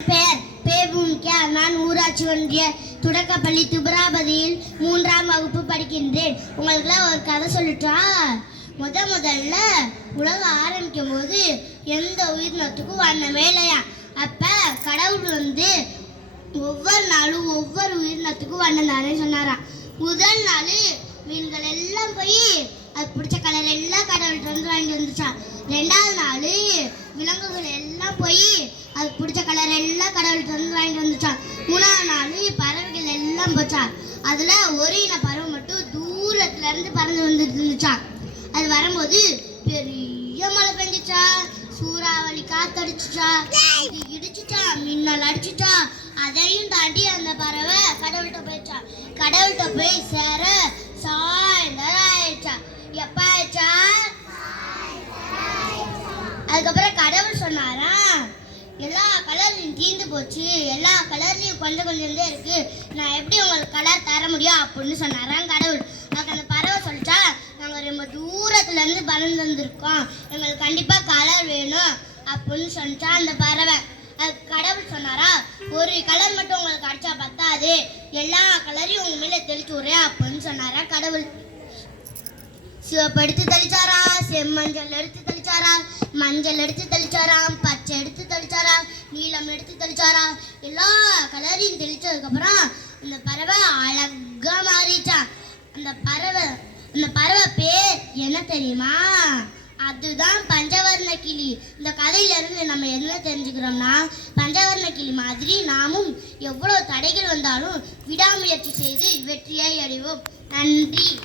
பெயர் பேபும்கே நான் ஊராட்சி ஒன்றிய தொடக்கப்பள்ளி துபராபதியில் மூன்றாம் வகுப்பு படிக்கின்றேன். உங்களுக்குலாம் ஒரு கதை சொல்லிட்டா? முத முதல்ல உலகம் ஆரம்பிக்கும் போது எந்த உயிரினத்துக்கும் வண்ணமே இல்லையா அப்போ கடவுள் வந்து ஒவ்வொரு நாளும் ஒவ்வொரு உயிரினத்துக்கும் வண்ணம் சொன்னாராம். முதல் நாள் மீன்கள் எல்லாம் போய் அது பிடிச்ச கலர் எல்லாம் கடவுள்கிட்ட வந்து வாங்கி வந்துச்சான் ரெண்டாவது நாள் விலங்குகள் எல்லாம் போய் அது பிடிச்ச கலர் எல்லாம் கடவுள்கிட்ட வந்து வாங்கிட்டு வந்துச்சான். மூணாவது நாள் பறவைகள் எல்லாம் போச்சான். அதில் ஒரு இன பறவை மட்டும் தூரத்துலேருந்து பறந்து வந்துட்டு இருந்துச்சான். அது வரும்போது பெரிய மழை பெஞ்சிச்சா சூறாவளி காத்தடிச்சுச்சா இடிச்சுச்சா மின்னல் அடிச்சுச்சா அதையும் தாண்டி அந்த பறவை கடவுள்கிட்ட போயிடுச்சா கடவுள்கிட்ட போய் சேர அதுக்கப்புறம் கடவுள் சொன்னாரா? எல்லா கலர்லையும் தீந்து போச்சு. எல்லா கலர்லையும் கொஞ்சம் கொஞ்சம் தான் இருக்கு. நான் எப்படி உங்களுக்கு கலர் தர முடியும் அப்படின்னு சொன்னாராம் கடவுள். அதுக்கு அந்த பறவை சொல்லிச்சா நாங்கள் ரொம்ப தூரத்துல இருந்து பறந்து வந்திருக்கோம். எங்களுக்கு கண்டிப்பா கலர் வேணும் அப்படின்னு சொல்லிச்சா அந்த பறவை. அது கடவுள் சொன்னாரா ஒரு கலர் மட்டும் உங்களுக்கு அடிச்சா பத்தாது. எல்லா கலரையும் உங்க மேல தெளிச்சு விடுறேன் அப்படின்னு சொன்னாரா கடவுள். சிவப்பு எடுத்து தெளிச்சாரா செம்மஞ்சள் எடுத்து தெளிச்சாரா மஞ்சள் எடுத்து தெளிச்சாராம் பச்சை எடுத்து தெளிச்சாரா நீளம் எடுத்து தெளிச்சாரா எல்லா கலரையும் தெளிச்சதுக்கப்புறம் அந்த பறவை அழகா மாறிச்சான் அந்த பறவை அந்த பறவை பேர் என்ன தெரியுமா? அதுதான் பஞ்சவர்ண கிளி. இந்த கதையிலிருந்து நம்ம என்ன தெரிஞ்சுக்கிறோம்னா பஞ்சவர்ண கிளி மாதிரி நாமும் எவ்வளோ தடைகள் வந்தாலும் விடாமுயற்சி செய்து வெற்றியை அடைவோம். நன்றி.